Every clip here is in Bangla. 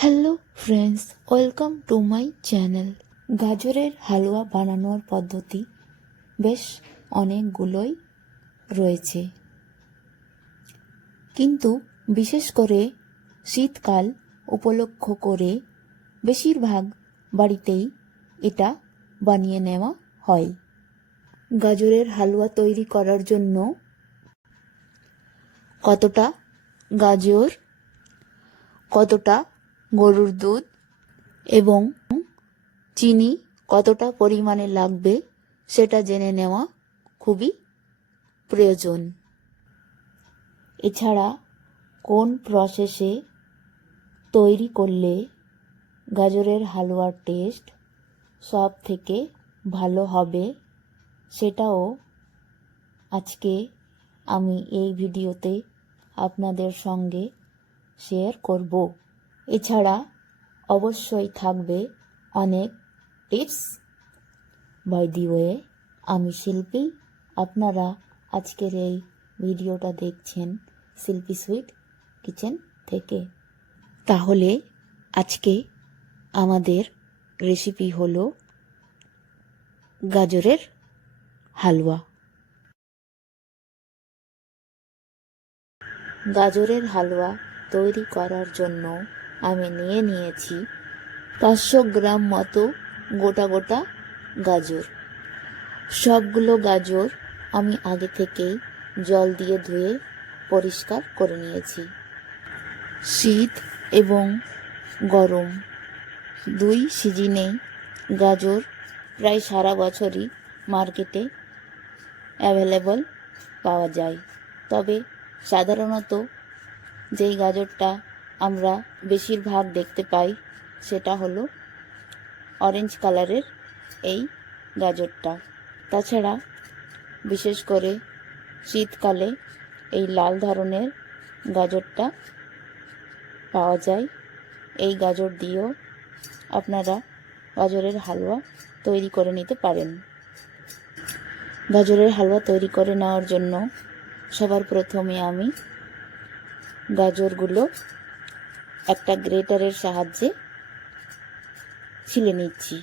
Hello friends, welcome to my channel. গাজরের হালুয়া বানানোর পদ্ধতি বেশ অনেকগুলোই রয়েছে, কিন্তু বিশেষ করে শীতকাল উপলক্ষ করে বেশিরভাগ বাড়িতেই এটা বানিয়ে নেওয়া হয়। গাজরের হালুয়া তৈরি করার জন্য কতটা গাজর, কতটা গরুর দুধ এবং চিনি কতটা পরিমাণে লাগবে সেটা জেনে নেওয়া খুবই প্রয়োজন। এছাড়া কোন প্রসেসে তৈরি করলে গাজরের হালুয়ার টেস্ট সব থেকে ভালো হবে সেটাও আজকে আমি এই ভিডিওতে আপনাদের সঙ্গে শেয়ার করব। এছাড়া অবশ্যই থাকবে অনেক টিপস। বাই দি ওয়ে, আমি শিল্পী, আপনারা আজকের এই ভিডিওটা দেখছেন শিল্পী সুইট কিচেন থেকে। তাহলে আজকে আমাদের রেসিপি হলো গাজরের হালুয়া। গাজরের হালুয়া তৈরি করার জন্য আমি নিয়েছি 500 গ্রাম মতো গোটা গোটা গাজর। সবগুলো গাজর আমি আগে থেকেই জল দিয়ে ধুয়ে পরিষ্কার করে নিয়েছি। শীত এবং গরম দুই সিজনেই গাজর প্রায় সারা বছরই মার্কেটে অ্যাভেলেবল পাওয়া যায়। তবে সাধারণত যেই গাজরটা আমরা বেশিরভাগ দেখতে পাই সেটা হলো অরেঞ্জ কালারের এই গাজরটা। তাছাড়া বিশেষ করে শীতকালে এই লাল ধরনের গাজরটা পাওয়া যায়। এই গাজর দিয়েও আপনারা গাজরের হালুয়া তৈরি করে নিতে পারেন। গাজরের হালুয়া তৈরি করে নেওয়ার জন্য সবার প্রথমে আমি গাজরগুলো একটা গ্রেটারের সাহায্যে ছিলে নিচ্ছি।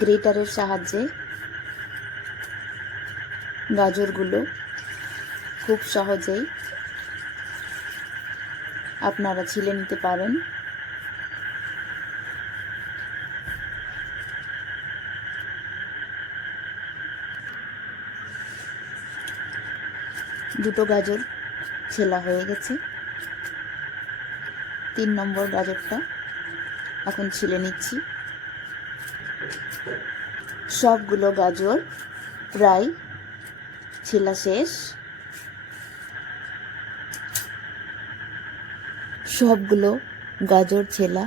গ্রেটারের সাহায্যে গাজরগুলো খুব সহজেই আপনারা ছিলে নিতে পারেন। দুটো গাজর ছেলা হয়ে গেছে। 3 নম্বর গাজরটা এখন ছিলে নিচ্ছি। সবগুলো গাজর প্রায় ছেলা শেষ। সবগুলো গাজর ছেলা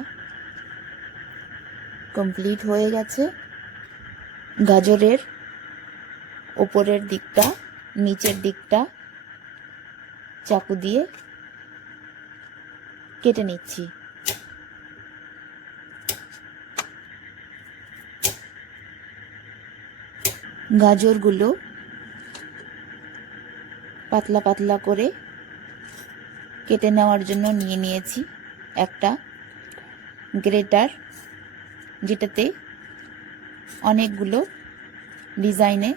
কমপ্লিট হয়ে গেছে। গাজরের ওপরের দিকটা, নিচের দিকটা চাকু দিয়ে কেটে নিচ্ছি। গাজরগুলো পাতলা পাতলা করে কেটে নেওয়ার জন্য নিয়েছি একটা গ্রেটার, যেটাতে অনেকগুলো ডিজাইনে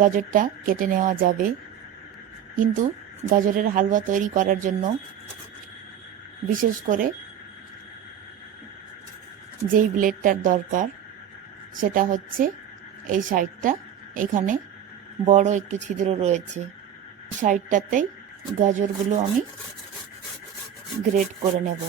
গাজরটা কেটে নেওয়া যাবে। কিন্তু গাজরের হালুয়া তৈরি করার জন্য বিশেষ করে যেই ব্লেডটার দরকার সেটা হচ্ছে এই সাইডটা। এখানে বড় একটু ছিদ্র রয়েছে, সাইডটাতেই গাজরগুলো আমি গ্রেট করে নেব।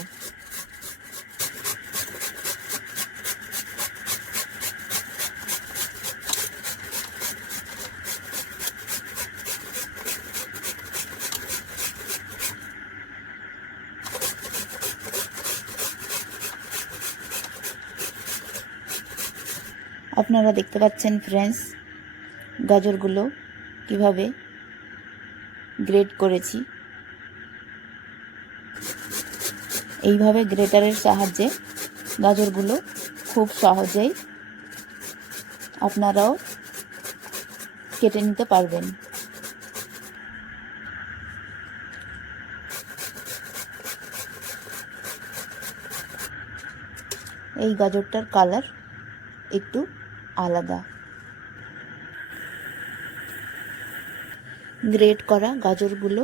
আপনারা দেখতে পাচ্ছেন ফ্রেন্ডস, গাজরগুলো কিভাবে গ্রেট করেছি। এইভাবে গ্রেটারের সাহায্যে গাজরগুলো খুব সহজেই আপনারাও কেটে নিতে পারবেন। এই গাজরটার কালার একটু আলাদা। গ্রেট করা গাজরগুলো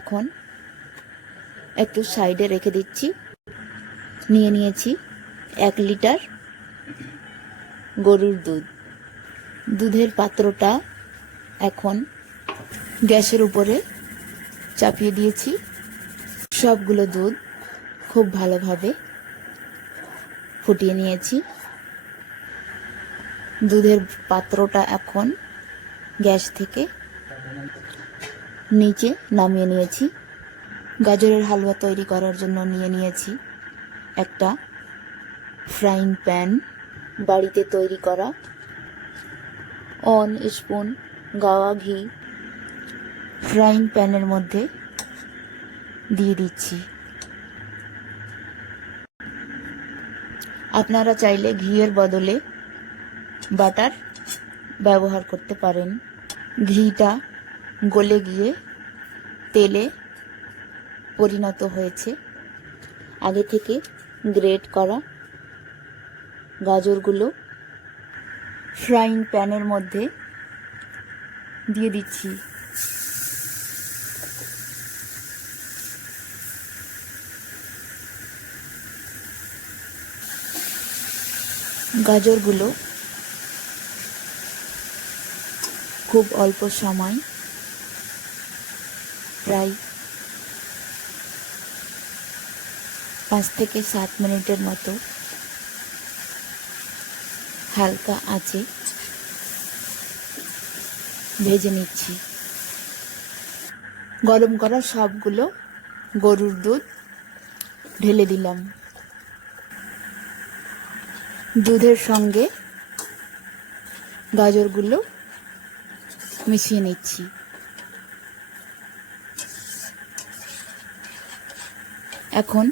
এখন একটু সাইডে রেখে দিচ্ছি। নিয়ে নিয়েছি 1 লিটার গরুর দুধ। দুধের পাত্রটা এখন গ্যাসের উপরে চাপিয়ে দিয়েছি। সবগুলো দুধ খুব ভালোভাবে ফুটিয়ে নিয়েছি। দুধের পাত্রটা এখন গ্যাস থেকে নিচে নামিয়ে নিয়েছি। গাজরের হালুয়া তৈরি করার জন্য নিয়ে নিয়েছি একটা ফ্রাইং প্যান। বাড়িতে তৈরি করা 1 স্পুন গাওয়া ঘি ফ্রাইং প্যানের মধ্যে দিয়ে দিচ্ছি। আপনারা চাইলে ঘিয়ের বদলে বাটার ব্যবহার করতে পারেন। ঘিটা গলে গিয়ে তেলে পরিণত হয়েছে। আগে থেকে গ্রেট করা গাজরগুলো ফ্রাইং প্যানের মধ্যে দিয়ে দিচ্ছি। গাজরগুলো খুব অল্প সময়, প্রায় 5 থেকে 7 মিনিটের মতো হালকা আঁচে ভেজে নিচ্ছি। গরম করা সবগুলো গরুর দুধ ঢেলে দিলাম। দুধের সঙ্গে গাজরগুলো মিশিয়ে নিচ্ছি। এখন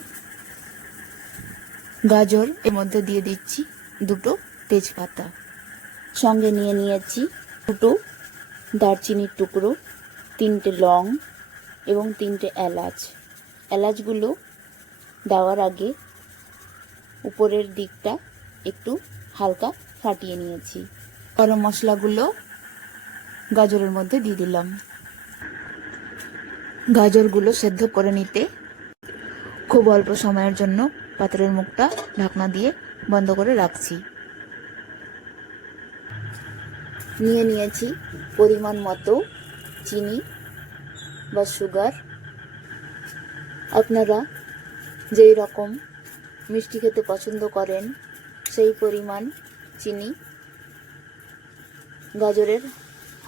গাজর এর মধ্যে দিয়ে দিচ্ছি 2টো তেজপাতা। সঙ্গে নিয়ে নিয়েছি 2টো দারচিনির টুকরো, 3টে লং এবং 3টে এলাচ। এলাচগুলো দেওয়ার আগে উপরের দিকটা একটু হালকা ফাটিয়ে নিয়েছি। গরম মশলাগুলো গাজরের মধ্যে দিয়ে দিলাম। গাজরগুলো সেদ্ধ করে নিতে খুব অল্প সময়ের জন্য পাত্রের মুখটা ঢাকনা দিয়ে বন্ধ করে রাখছি। নিয়ে নিয়েছি পরিমাণ মতো চিনি বা সুগার। আপনারা যেই রকম মিষ্টি খেতে পছন্দ করেন সেই পরিমাণ চিনি গাজরের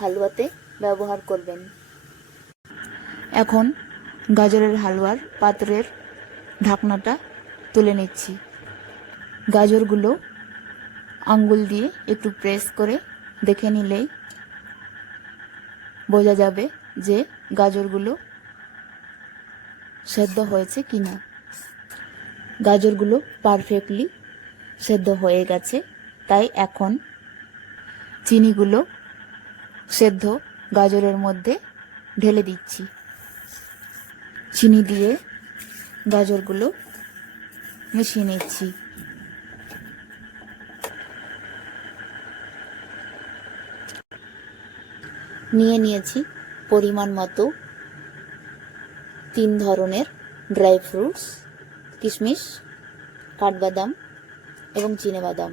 হালুয়াতে ব্যবহার করবেন। এখন গাজরের হালুয়ার পাত্রের ঢাকনাটা তুলে নিচ্ছি। গাজরগুলো আঙ্গুল দিয়ে একটু প্রেস করে দেখে নিলেই বোঝা যাবে যে গাজরগুলো সেদ্ধ হয়েছে কিনা। গাজরগুলো পারফেক্টলি সেদ্ধ হয়ে গেছে, তাই এখন চিনিগুলো সেদ্ধ গাজরের মধ্যে ঢেলে দিচ্ছি। চিনি দিয়ে গাজরগুলো মিশিয়ে নিচ্ছি। নিয়ে নিয়েছি পরিমাণ মতো 3 ধরনের ড্রাই ফ্রুটস, কিশমিশ, কাঠবাদাম এবং চিনেবাদাম।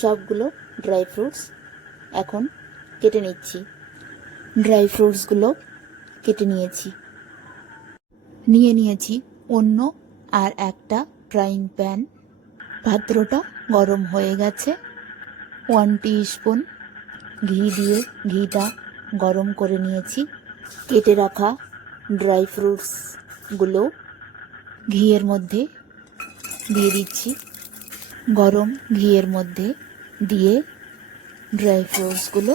সবগুলো ড্রাই ফ্রুটস এখন কেটে নিচ্ছি। ড্রাই ফ্রুটসগুলো কেটে নিয়েছি। নিয়ে নিয়েছি অন্য আর একটা ফ্রাইং প্যান। পাত্রটা গরম হয়ে গেছে। 1 টিস্পুন ঘি দিয়ে ঘিটা গরম করে নিয়েছি। কেটে রাখা ড্রাই ফ্রুটসগুলো ঘিয়ের মধ্যে দিয়ে দিচ্ছি। গরম ঘিয়ের মধ্যে দিয়ে ড্রাই ফ্রুটসগুলো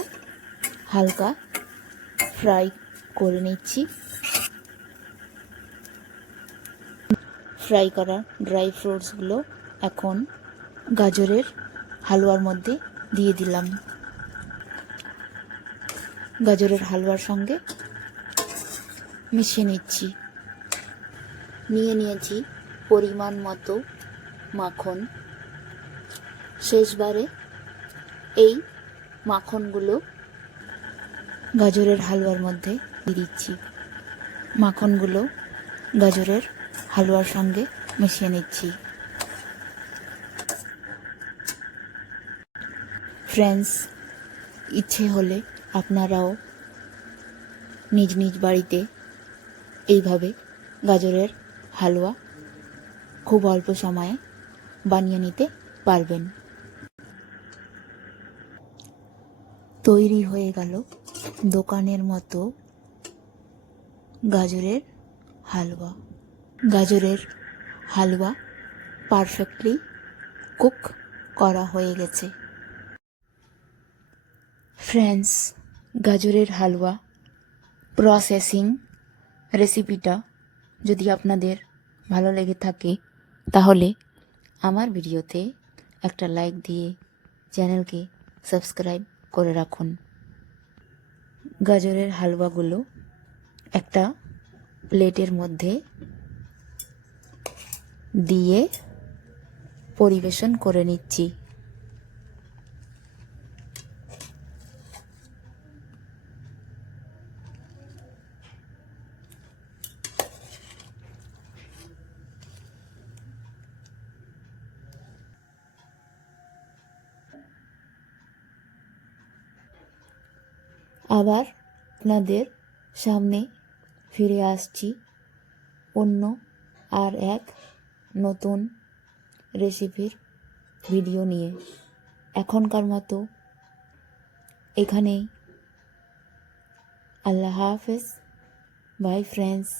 হালকা ফ্রাই করে নিচ্ছি। ফ্রাই করা ড্রাই ফ্রুটসগুলো এখন গাজরের হালুয়ার মধ্যে দিয়ে দিলাম। গাজরের হালুয়ার সঙ্গে মিশিয়ে নিচ্ছি। নিয়ে নিয়েছি পরিমাণ মতো মাখন। শেষবারে এই মাখনগুলো গাজরের হালুয়ার মধ্যে দিয়ে দিচ্ছি। মাখনগুলো গাজরের হালুয়ার সঙ্গে মিশিয়ে নিচ্ছি। ফ্রেন্ডস, ইচ্ছে হলে আপনারাও নিজ নিজ বাড়িতে এইভাবে গাজরের হালুয়া খুব অল্প সময়ে বানিয়ে নিতে পারবেন। তৈরি হয়ে গেল দোকানের মতো গাজরের হালুয়া। গাজরের হালুয়া পারফেক্টলি কুক করা হয়ে গেছে। ফ্রেন্ডস, গাজরের হালুয়া প্রসেসিং রেসিপিটা যদি আপনাদের ভালো লেগে থাকে তাহলে আমার ভিডিওতে একটা লাইক দিয়ে চ্যানেলকে সাবস্ক্রাইব করে রাখুন। গাজরের হালুয়াগুলো একটা প্লেটের মধ্যে দিয়ে পরিবেশন করে নিচ্ছি। আবার আপনাদের সামনে ফিরে আসছি অন্য আর এক নতুন রেসিপির ভিডিও নিয়ে। এখনকার মতো এখানেই। আল্লাহ হাফেজ। By friends.